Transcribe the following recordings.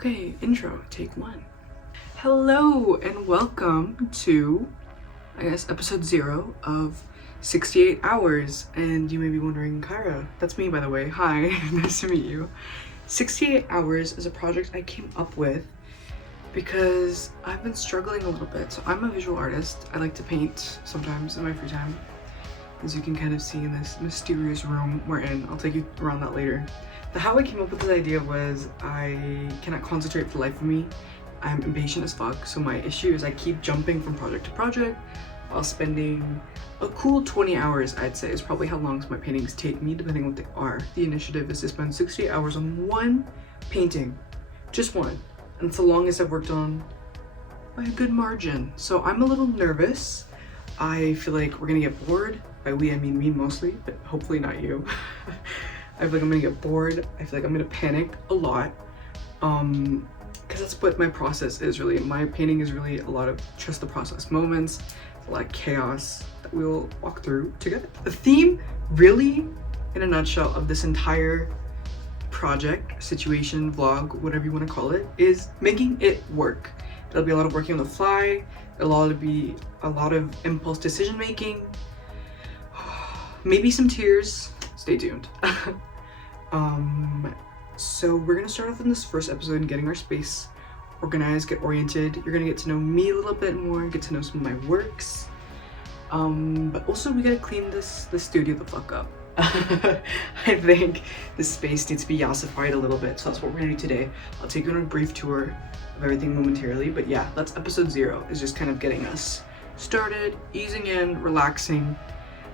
Okay, intro, take one. Hello and welcome to, I guess, episode 0 of 68 hours. And you may be wondering, Kyra, that's me by the way. Hi, nice to meet you. 68 hours is a project I came up with because I've been struggling a little bit. So I'm a visual artist. I like to paint sometimes in my free time, as you can kind of see in this mysterious room we're in. I'll take you around that later. How I came up with this idea was I cannot concentrate for the life of me. I'm impatient as fuck, so my issue is I keep jumping from project to project while spending a cool 20 hours, I'd say, is probably how long my paintings take me, depending on what they are. The initiative is to spend 68 hours on one painting, just one. And it's the longest I've worked on by a good margin. So I'm a little nervous. I feel like we're gonna get bored. By we, I mean me mostly, but hopefully not you. I feel like I'm gonna get bored. I feel like I'm gonna panic a lot. Because that's what my process is really. My painting is really a lot of trust the process moments, a lot of chaos that we'll walk through together. The theme, really, in a nutshell, of this entire project, situation, vlog, whatever you want to call it, is making it work. It'll be a lot of working on the fly. It'll be a lot of impulse decision making. Maybe some tears. Stay tuned. So we're gonna start off in this first episode and getting our space organized, get oriented. You're gonna get to know me a little bit more, get to know some of my works. But also we gotta clean the studio the fuck up. I think this space needs to be yassified a little bit, so that's what we're gonna do today. I'll take you on a brief tour of everything momentarily, but yeah, that's episode 0, is just kind of getting us started, easing in, relaxing.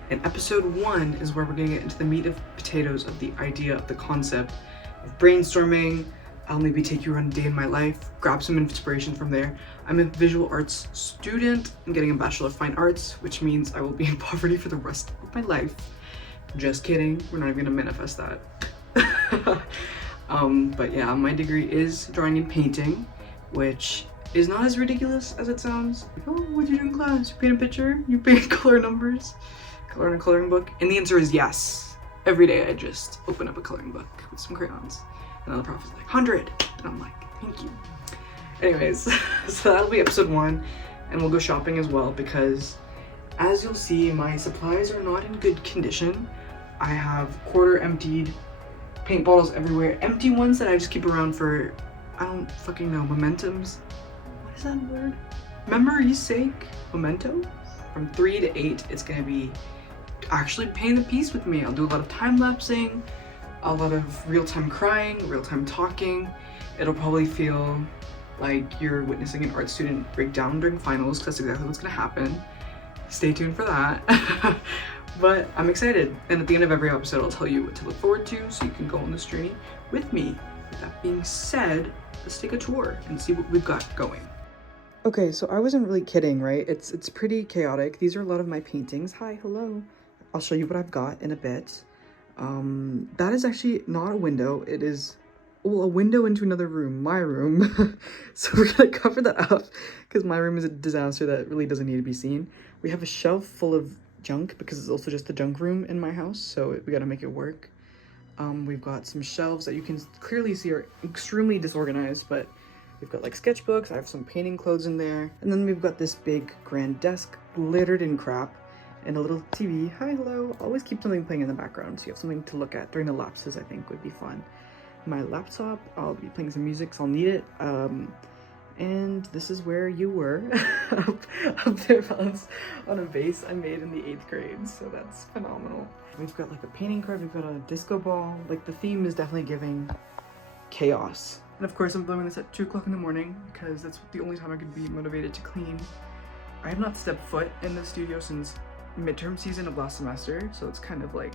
And episode 1 is where we're gonna get into the meat of potatoes of the idea of the concept of brainstorming. I'll maybe take you around a day in my life, grab some inspiration from there. I'm a visual arts student. I'm getting a Bachelor of Fine Arts, which means I will be in poverty for the rest of my life. Just kidding, we're not even gonna manifest that. But yeah, my degree is drawing and painting, which is not as ridiculous as it sounds. Like, oh, what'd you do in class? You paint a picture? You paint color numbers? Color in a coloring book? And the answer is yes. Every day I just open up a coloring book with some crayons. And then the prof is like, 100. And I'm like, thank you. Anyways, so that'll be episode 1. And we'll go shopping as well because, as you'll see, my supplies are not in good condition. I have quarter emptied paint bottles everywhere. Empty ones that I just keep around for, I don't fucking know, momentums? What is that word? Memory's sake? Memento? From 3 to 8, it's gonna be actually painting the piece with me. I'll do a lot of time lapsing, a lot of real-time crying, real-time talking. It'll probably feel like you're witnessing an art student break down during finals, because that's exactly what's gonna happen. Stay tuned for that. But I'm excited, and at the end of every episode I'll tell you what to look forward to so you can go on this journey with me. With that being said, let's take a tour and see what we've got going. Okay, so I wasn't really kidding, right? It's pretty chaotic. These are a lot of my paintings. Hi, hello. I'll show you what I've got in a bit. That is actually not a window. It is, well, a window into another room, my room. So we're gonna cover that up because my room is a disaster that really doesn't need to be seen. We have a shelf full of junk because it's also just the junk room in my house, so we gotta make it work. We've got some shelves that you can clearly see are extremely disorganized, but we've got like sketchbooks, I have some painting clothes in there, and then we've got this big grand desk littered in crap, and a little TV. Hi, hello. Always keep something playing in the background so you have something to look at during the lapses. I think would be fun. My laptop, I'll be playing some music, so I'll need it. And this is where you were, up there on a vase I made in the 8th grade, so that's phenomenal. We've got like a painting card, we've got a disco ball. Like the theme is definitely giving chaos. And of course I'm filming this at 2 o'clock in the morning because that's the only time I could be motivated to clean. I have not stepped foot in the studio since midterm season of last semester, so it's kind of like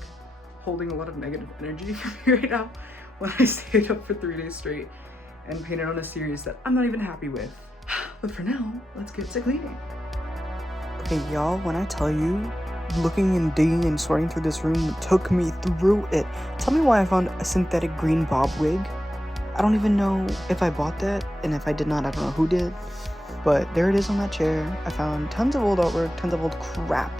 holding a lot of negative energy for me right now when I stayed up for 3 days straight and painted on a series that I'm not even happy with. But for now, let's get to cleaning. Okay, y'all, when I tell you, looking and digging and sorting through this room took me through it. Tell me why I found a synthetic green bob wig. I don't even know if I bought that, and if I did not, I don't know who did. But there it is on that chair. I found tons of old artwork, tons of old crap,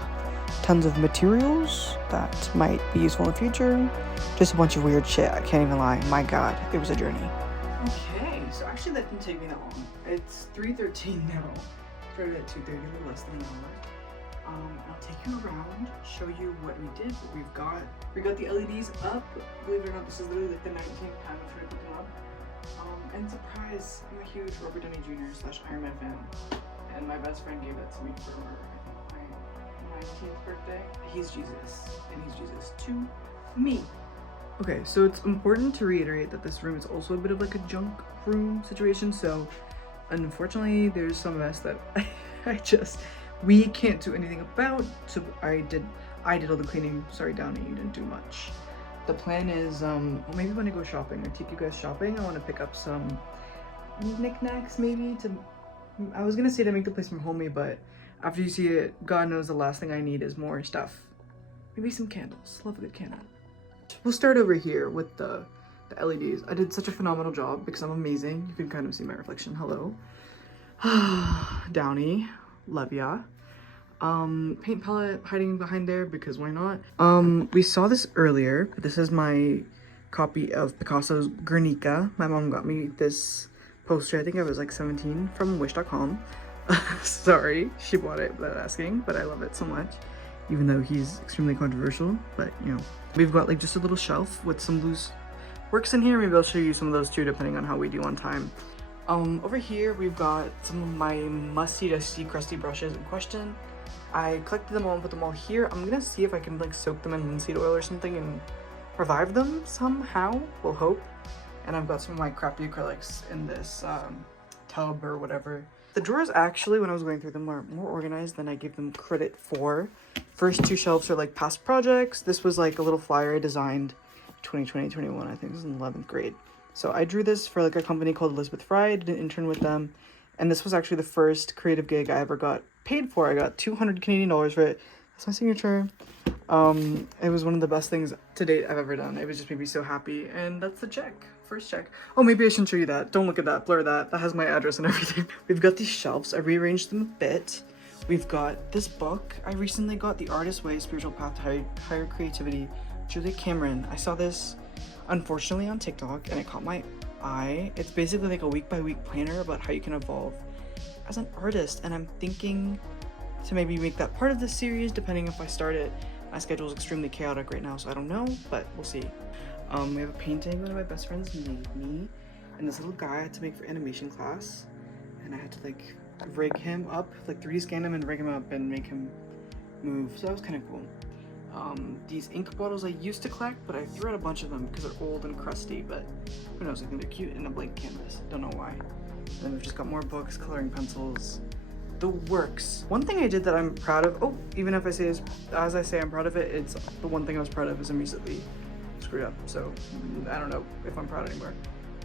tons of materials that might be useful in the future. Just a bunch of weird shit, I can't even lie. My god, it was a journey. Okay, so actually that didn't take me that long. It's 3:13 now. Started at 2:30, a little less than an hour. I'll take you around, show you what we did, what we've got. We got the LEDs up. Believe it or not, this is literally like the 19th time I've tried to put them up. And surprise, I'm a huge Robert Downey Jr. / Iron Man fan. And my best friend gave that to me for my 19th birthday. He's Jesus, and he's Jesus to me. Okay, so it's important to reiterate that this room is also a bit of like a junk room situation. So unfortunately, there's some mess that we can't do anything about. So I did all the cleaning. Sorry, Downey, you didn't do much. The plan is, well, maybe when I go shopping, I take you guys shopping. I want to pick up some knickknacks, maybe I was gonna say to make the place more homey, but after you see it, God knows the last thing I need is more stuff. Maybe some candles. Love a good candle. We'll start over here with the LEDs. I did such a phenomenal job because I'm amazing. You can kind of see my reflection. Hello. Downey, love ya. Paint palette hiding behind there because why not? We saw this earlier. This is my copy of Picasso's Guernica. My mom got me this poster, I think I was like 17, from wish.com. Sorry, she bought it without asking, but I love it so much, even though he's extremely controversial. But you know, we've got like just a little shelf with some loose works in here. Maybe I'll show you some of those too, depending on how we do on time. Over here we've got some of my musty, dusty, crusty brushes in question. I collected them all and put them all here. I'm gonna see if I can like soak them in linseed oil or something and revive them somehow. We'll hope. And I've got some of my crappy acrylics in this tub or whatever. The drawers actually, when I was going through them, are more organized than I gave them credit for. First two shelves are like past projects. This was like a little flyer I designed 2020-21, I think it was in 11th grade. So I drew this for like a company called Elizabeth Fry. I did an intern with them. And this was actually the first creative gig I ever got paid for. I got 200 Canadian dollars for it. That's my signature. It was one of the best things to date I've ever done. It was just made me so happy. And that's the check. First check. Oh, maybe I shouldn't show you that. Don't look at that. Blur that. That has my address and everything. We've got these shelves. I rearranged them a bit. We've got this book. I recently got The Artist's Way, Spiritual Path to Higher Creativity. Julia Cameron. I saw this, unfortunately, on TikTok, and it caught my eye. It's basically like a week-by-week planner about how you can evolve as an artist. And I'm thinking to maybe make that part of this series, depending if I start it. My schedule is extremely chaotic right now, so I don't know, but we'll see. We have a painting one of my best friends made me, and this little guy I had to make for animation class, and I had to like rig him up, like 3D scan him and rig him up and make him move, so that was kind of cool. These ink bottles I used to collect, but I threw out a bunch of them because they're old and crusty, but who knows, I think they're cute in a blank canvas, don't know why. And then we've just got more books, coloring pencils, the works. One thing I did that I'm proud of, oh, even if I say as I say I'm proud of it, it's the one thing I was proud of is immediately screwed up, so I don't know if I'm proud anymore.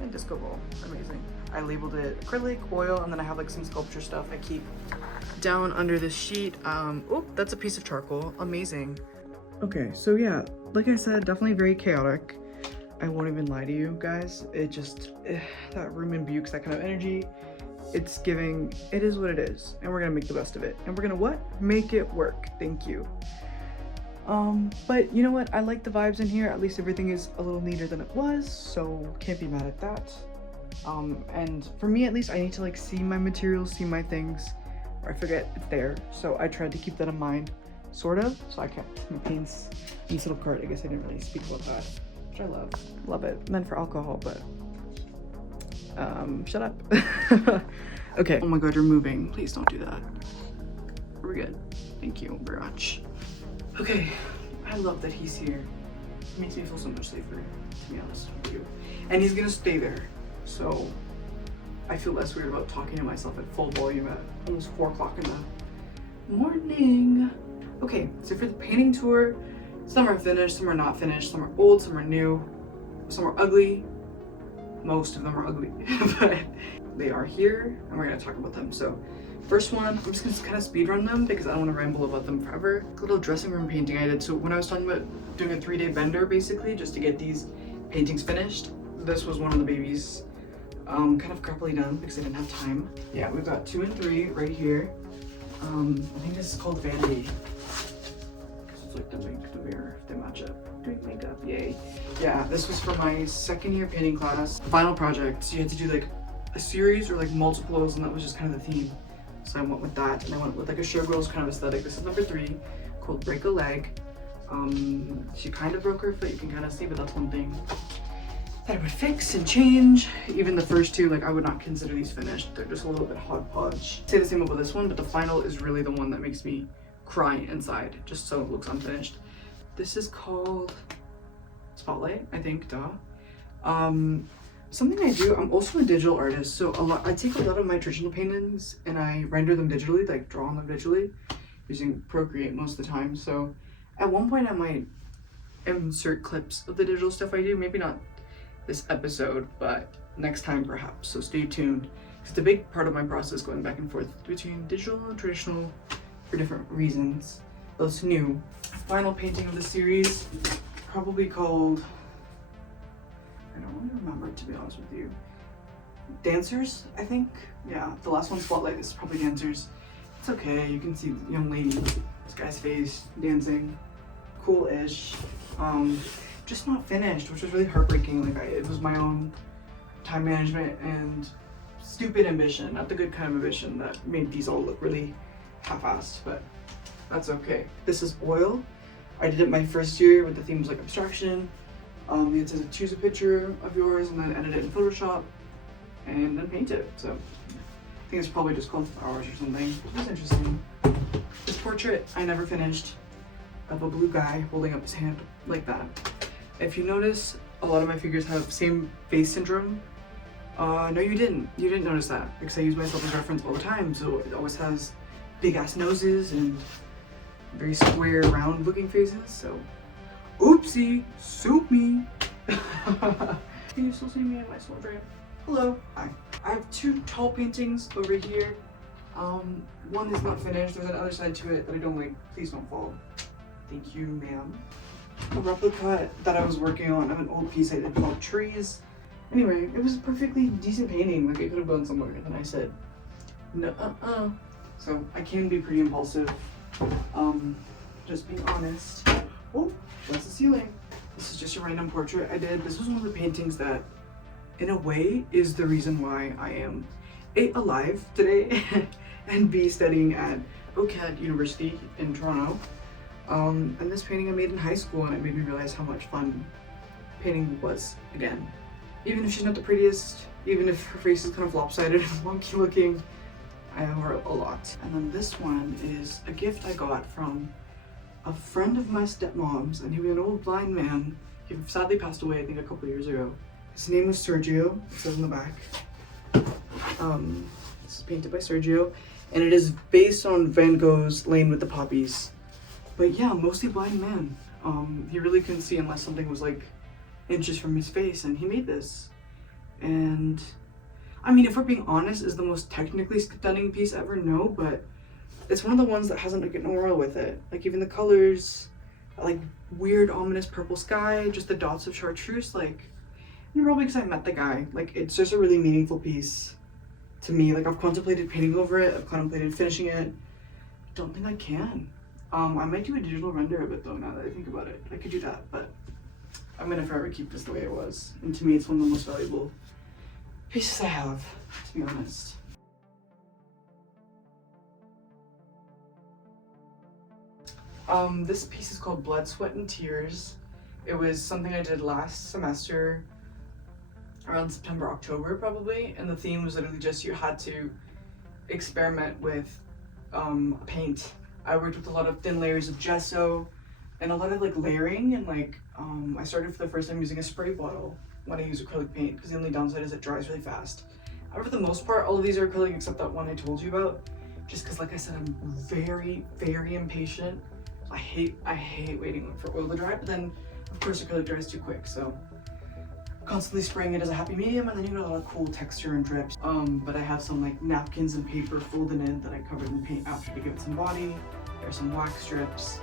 And disco ball, amazing. I labeled it acrylic, oil, and then I have like some sculpture stuff I keep down under this sheet. Oh, that's a piece of charcoal, amazing. Okay, so yeah, like I said, definitely very chaotic. I won't even lie to you guys. It just, that room imbukes that kind of energy. It's giving, it is what it is, and we're gonna make the best of it. And we're gonna what? Make it work, thank you. But you know what? I like the vibes in here. At least everything is a little neater than it was, so can't be mad at that. And for me at least, I need to like see my materials, see my things, or I forget it's there. So I tried to keep that in mind, sort of. So I kept my paints in this little cart. I guess I didn't really speak about that, which I love. Love it. Meant for alcohol, but shut up. Okay. Oh my god, you're moving. Please don't do that. We're good. Thank you very much. Okay, I love that he's here. It makes me feel so much safer, to be honest with you. And he's gonna stay there, so I feel less weird about talking to myself at full volume at almost 4 o'clock in the morning. Okay, so for the painting tour, some are finished, some are not finished, some are old, some are new, some are ugly. Most of them are ugly, but they are here, and we're gonna talk about them. So first one, I'm just gonna kind of speed run them because I don't want to ramble about them forever. A little dressing room painting I did. So when I was talking about doing a 3-day bender basically just to get these paintings finished, this was one of the babies. Kind of crappily done because I didn't have time. Yeah, we've got 2 and 3 right here. I think this is called Vanity. Because it's like the mirror, if they match up. Doing makeup, yay. Yeah, this was for my second year painting class. Final project, so you had to do like a series or like multiples, and that was just kind of the theme. So I went with that, and I went with like a showgirls kind of aesthetic. This is number 3, called Break a Leg. She kind of broke her foot, you can kind of see, but that's one thing that I would fix and change. Even the first 2, like I would not consider these finished. They're just a little bit hodgepodge. Say the same about this one, but the final is really the one that makes me cry inside, just so it looks unfinished. This is called Spotlight, I think, duh. Something I do, I'm also a digital artist, so I take a lot of my traditional paintings and I render them digitally, like draw on them digitally, using Procreate most of the time. So at one point I might insert clips of the digital stuff I do, maybe not this episode, but next time perhaps, so stay tuned. It's a big part of my process, going back and forth between digital and traditional for different reasons. Those new. Final painting of the series, probably called, I don't really remember, to be honest with you. Dancers, I think. Yeah, the last one, Spotlight, is probably Dancers. It's okay, you can see the young lady, this guy's face, dancing. Cool-ish. Just not finished, which was really heartbreaking. Like it was my own time management and stupid ambition, not the good kind of ambition that made these all look really half-assed, but that's okay. This is Oil. I did it my first year with the themes like abstraction. You had to choose a picture of yours and then edit it in Photoshop and then paint it. So I think it's probably just called Flowers or something. It was interesting. This portrait I never finished, of a blue guy holding up his hand like that. If you notice, a lot of my figures have same face syndrome. No, you didn't. You didn't notice that, because I use myself as reference all the time. So it always has big ass noses and very square, round looking faces. So, oopsie, soup me. Can you still see me in my small frame? Hello. Hi. I have 2 tall paintings over here. One is not finished. There's another side to it that I don't like. Please don't fall. Thank you, ma'am. A replica that I was working on of an old piece I did called Trees. Anyway, it was a perfectly decent painting. Like it could have gone somewhere, and I said, no, So I can be pretty impulsive. Just being honest. Oh, that's the ceiling. This is just a random portrait I did. This was one of the paintings that, in a way, is the reason why I am A, alive today, and B, studying at OCAD University in Toronto. And this painting I made in high school, and it made me realize how much fun painting was again. Even if she's not the prettiest, even if her face is kind of lopsided and wonky looking, I owe her a lot. And then this one is a gift I got from a friend of my stepmom's, and he was an old blind man. He sadly passed away, I think, a couple years ago. His name was Sergio, it says on the back. This is painted by Sergio, and it is based on Van Gogh's Lane with the Poppies. But yeah, mostly blind man. He really couldn't see unless something was like inches from his face, and he made this. And I mean, if we're being honest, is the most technically stunning piece ever? No, but it's one of the ones that hasn't like an aura with it. Like even the colors, like weird ominous purple sky, just the dots of chartreuse, like, and probably because I met the guy. Like it's just a really meaningful piece to me. Like I've contemplated painting over it, I've contemplated finishing it. Don't think I can. I might do a digital render of it though, now that I think about it. I could do that, but I'm gonna forever keep this the way it was. And to me, it's one of the most valuable pieces I have, to be honest. This piece is called Blood, Sweat, and Tears. It was something I did last semester, around September, October probably, and the theme was literally just you had to experiment with paint. I worked with a lot of thin layers of gesso and a lot of like layering, and like I started for the first time using a spray bottle when I use acrylic paint, because the only downside is it dries really fast. For the most part, all of these are acrylic except that one I told you about, just because like I said, I'm very, very impatient. I hate waiting for oil to dry, but then of course acrylic dries too quick, so constantly spraying it as a happy medium, and then you get a lot of cool texture and drips. But I have some like napkins and paper folded in that I covered in paint after to give it some body. There's some wax strips,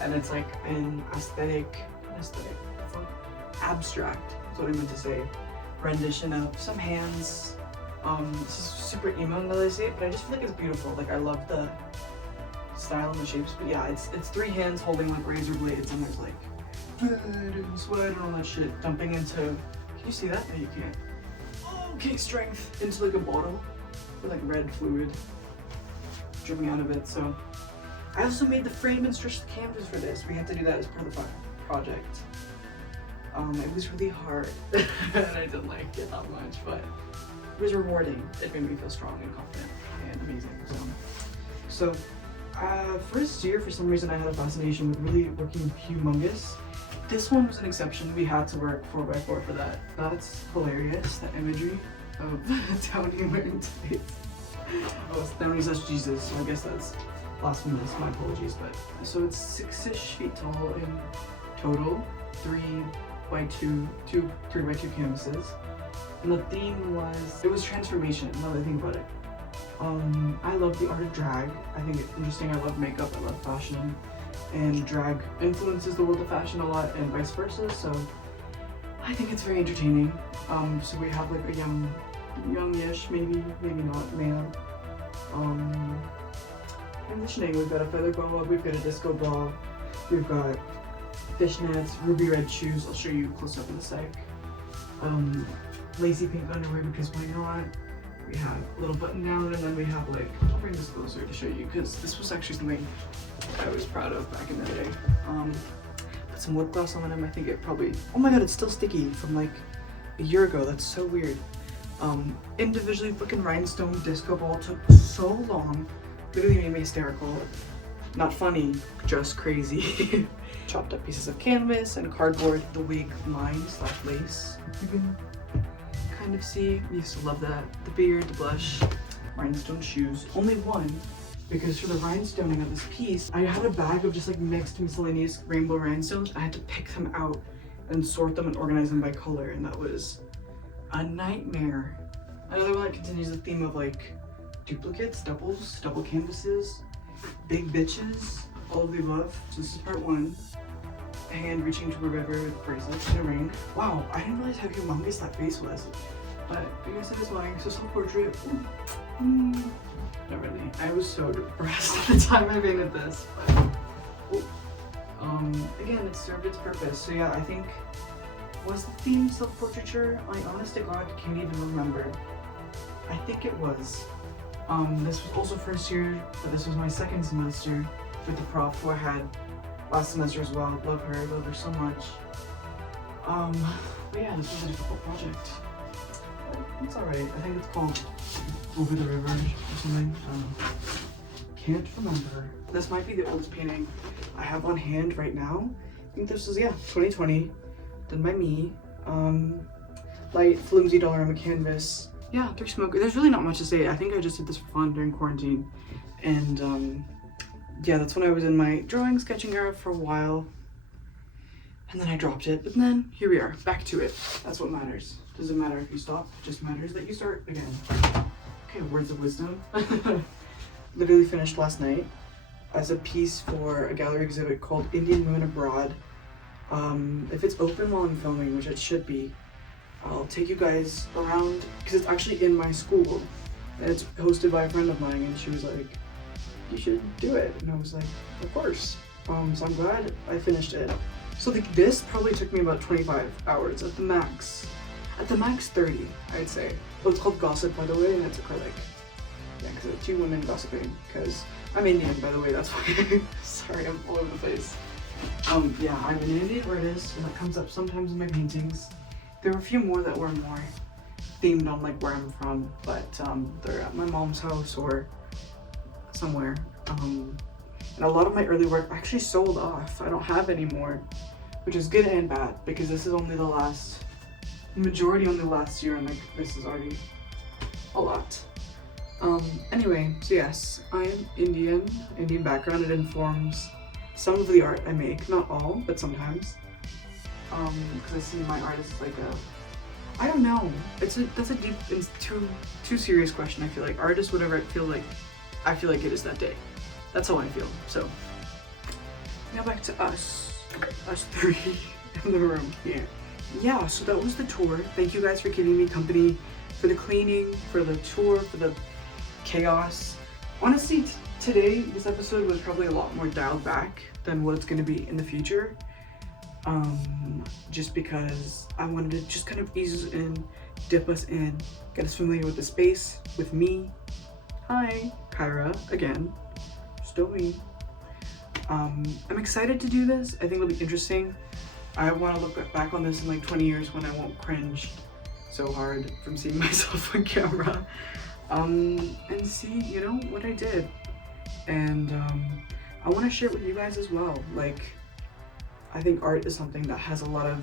and it's like an abstract, is what I meant to say, rendition of some hands. This is super emo now that I see it, but I just feel like it's beautiful. Like I love the style and the shapes, but yeah, it's 3 hands holding like razor blades, and there's like blood and sweat and all that shit dumping into, can you see that? No, you can't. okay strength into like a bottle with like red fluid dripping out of it. So I also made the frame and stretched the canvas for this. We had to do that as part of the project. It was really hard and I didn't like it that much, but it was rewarding. It made me feel strong and confident and amazing. So first year, for some reason, I had a fascination with really working humongous. This one was an exception. We had to work 4x4 for that. That's hilarious, that imagery of Downey wearing tights. Oh, it's Downey says Jesus, so I guess that's blasphemous, my apologies. But so it's 6-ish feet tall in total, 3x2 canvases. And the theme was transformation, now that I think about it. I love the art of drag. I think it's interesting. I love makeup, I love fashion, and drag influences the world of fashion a lot and vice versa, so I think it's very entertaining. So we have like a youngish, maybe not, man. Transitioning, we've got a feather boa, we've got a disco ball, we've got fishnets, ruby red shoes, I'll show you close up in a sec. Lacy pink underwear because why not? We have a little button down, and then we have like, I'll bring this closer to show you because this was actually something I was proud of back in the day. Put some lip gloss on them. I think it probably, oh my god, it's still sticky from like a year ago. That's so weird. Individually fucking rhinestone disco ball took so long. Literally made me hysterical. Not funny, just crazy. Chopped up pieces of canvas and cardboard. The wig line / lace. You can kind of see. We used to love that. The beard, the blush, rhinestone shoes. Only one, because for the rhinestoning of this piece, I had a bag of just like mixed miscellaneous rainbow rhinestones. I had to pick them out and sort them and organize them by color, and that was a nightmare. Another one that continues the theme of like duplicates, double canvases, big bitches, all of the above. So this is part one. Hand reaching to a river with bracelets and a ring. Wow, I didn't realize how humongous that face was. But I guess it is lying. So self-portrait. Not really. I was so depressed at the time I painted this. But again, it served its purpose. So yeah, I think, was the theme self-portraiture? I honest to God can't even remember. I think it was. This was also first year, but this was my second semester with the prof who I had last semester as well. Love her so much. But yeah, this was a difficult project. But it's alright. I think it's called Over the River or something. Can't remember. This might be the oldest painting I have on hand right now. I think this was, yeah, 2020. Done by me. Light, flimsy dollarama canvas. Yeah, 3 smoker. There's really not much to say. I think I just did this for fun during quarantine. And yeah, that's when I was in my drawing, sketching era for a while. And then I dropped it. But then here we are, back to it. That's what matters. Doesn't matter if you stop, it just matters that you start again. Okay, words of wisdom. Literally finished last night as a piece for a gallery exhibit called Indian Women Abroad. If it's open while I'm filming, which it should be, I'll take you guys around, because it's actually in my school. And it's hosted by a friend of mine, and she was like, you should do it. And I was like, of course. So I'm glad I finished it. So this probably took me about 25 hours at the max. At the max 30, I'd say. Oh, it's called Gossip, by the way, and it's acrylic. Yeah, because it's 2 women gossiping, because I'm Indian, by the way, that's why. Sorry, I'm all over the place. Yeah, I'm an Indian artist, and that comes up sometimes in my paintings. There were a few more that were more themed on like where I'm from, but they're at my mom's house or somewhere. And a lot of my early work actually sold off. I don't have any more, which is good and bad, because this is only the majority only last year, and like this is already a lot. Anyway, so yes, I am Indian background. It informs some of the art I make, not all, but sometimes. Because I see my art as like I don't know. That's a deep, it's too serious question. I feel like art is whatever I feel like it is that day. That's how I feel. So now back to us 3 in the room here. Yeah, so that was the tour. Thank you guys for keeping me company, for the cleaning, for the tour, for the chaos. Honestly, today, this episode was probably a lot more dialed back than what it's going to be in the future. Just because I wanted to just kind of ease in, dip us in, get us familiar with the space, with me. Hi, Kyra, again, still me. I'm excited to do this. I think it'll be interesting. I want to look back on this in like 20 years when I won't cringe so hard from seeing myself on camera, and see, you know, what I did. And I want to share it with you guys as well. Like, I think art is something that has a lot of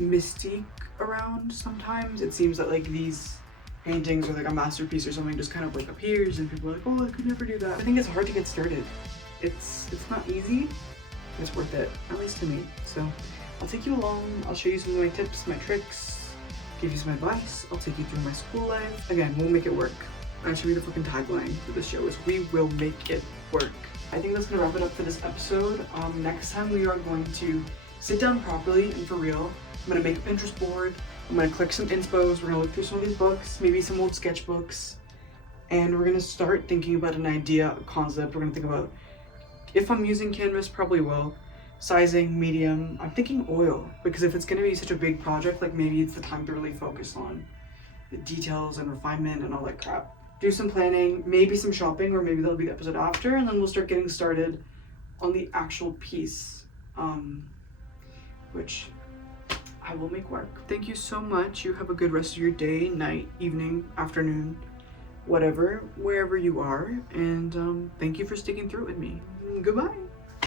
mystique around. Sometimes it seems that like these paintings or like a masterpiece or something just kind of like appears and people are like, oh, I could never do that. I think it's hard to get started. It's not easy, but it's worth it, at least to me. So I'll take you along, I'll show you some of my tips, my tricks, give you some advice, I'll take you through my school life. Again, we'll make it work. That should be the fucking tagline for this show, is we will make it work. I think that's gonna wrap it up for this episode. Next time we are going to sit down properly and for real. I'm gonna make a Pinterest board, I'm gonna click some inspos, we're gonna look through some of these books, maybe some old sketchbooks, and we're gonna start thinking about an idea, a concept. We're gonna think about, if I'm using canvas, probably will, sizing, medium. I'm thinking oil, because if it's gonna be such a big project, like maybe it's the time to really focus on the details and refinement and all that crap. Do some planning, maybe some shopping, or maybe that'll be the episode after, and then we'll start getting started on the actual piece, which I will make work. Thank you so much. You have a good rest of your day, night, evening, afternoon, whatever, wherever you are, and thank you for sticking through it with me. Goodbye.